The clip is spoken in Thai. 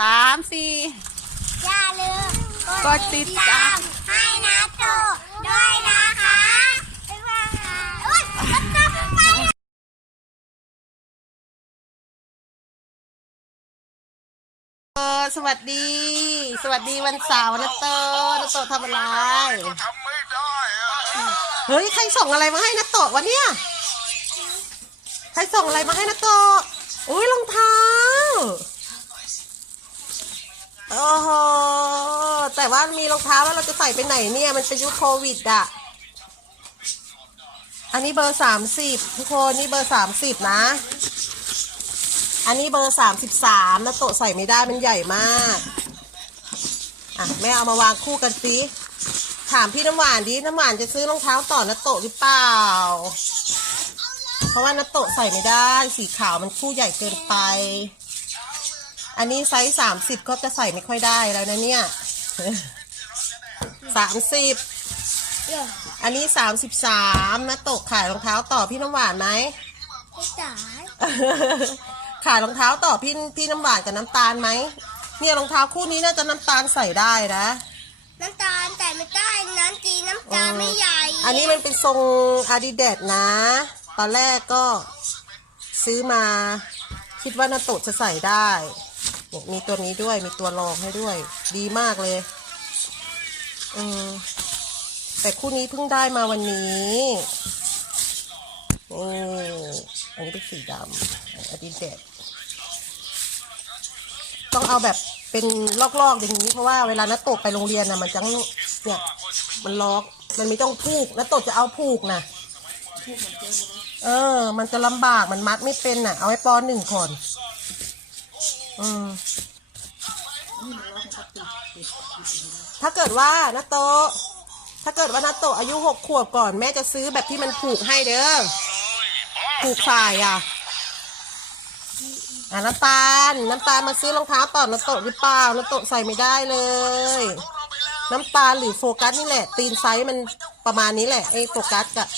สามสี่อย่าลืมกดติดตามให้นะโตด้วยนะคะบ๊ายบายอุ๊ยแล้วก็ไปเออสวัสดี สวัสดีวันเสาร์นะโตนะโตทำอะไร ทำไม่ได้อะเฮ้ย ใครส่งอะไรมาให้นะโตวะเนี่ย ใครส่งอะไรมาให้นะโตอุ้ยรองเท้า ว่ามีรองเท้าแล้วเราจะใส่ไปไหนเนี่ย มันเป็นยุคโควิดอะ อันนี้เบอร์สามสิบทุกคนนี่เบอร์สามสิบนะ อันนี้เบอร์สามสิบสามนะโตใส่ไม่ได้มันใหญ่มาก อะแม่เอามาวางคู่กันสิถามพี่น้ำหวานดิ น้ำหวานจะซื้อรองเท้าต่อนัตโตหรือเปล่า เพราะว่านัตโตใส่ไม่ได้ สีขาวมันคู่ใหญ่เกินไป อันนี้ไซส์สามสิบก็จะใส่ไม่ค่อยได้แล้วนะเนี่ย สามสิบอันนี้สามสิบสามนัตโตะขายรองเท้าต่อพี่น้ำหวานไหมไม่จ๋าขายรองเท้าต่อพี่พี่น้ำหวานกับน้ำตาลไหมเนี่ยรองเท้าคู่นี้น่าจะน้ำตาลใส่ได้นะน้ำตาลแต่ไม่ได้น้ำจีน้ำตาลไม่ใหญ่ อันนี้มันเป็นทรงอาดิเดตนะ ตอนแรกก็ซื้อมา คิดว่านาโตะจะใส่ได้ เนี่ยมีตัวนี้ด้วยมีตัวรองให้ด้วย ดีมากเลยอืมแต่คู่นี้เพิ่งได้มาวันนี้นี่อันนี้เป็นสีดำอาดิเดตต้องเอาแบบเป็นลอกๆอย่างนี้ เพราะว่าเวลานาโตะไปโรงเรียนนะมันจะเนี่ยมันล็อกมันไม่ต้องผูกแล้วโตะจะเอาผูกนะเออ มันจะลำบากมันมัดไม่เป็นน่ะ เอาไว้ปอหนึ่งก่อน อืมถ้าเกิดว่านาโตะถ้าเกิดว่านาโตะอายุหกขวบก่อน แม่จะซื้อแบบที่มันผูกให้เด้อผูกสายอะอะน้ำตาลน้ำตาลมาซื้อรองเท้าต่อนาโตะหรือเปล่านาโตะใส่ไม่ได้เลย น้ำตาลหรือโฟกัสนี่แหละ ตีนไซส์มันประมาณนี้แหละไอ้โฟกัสอะ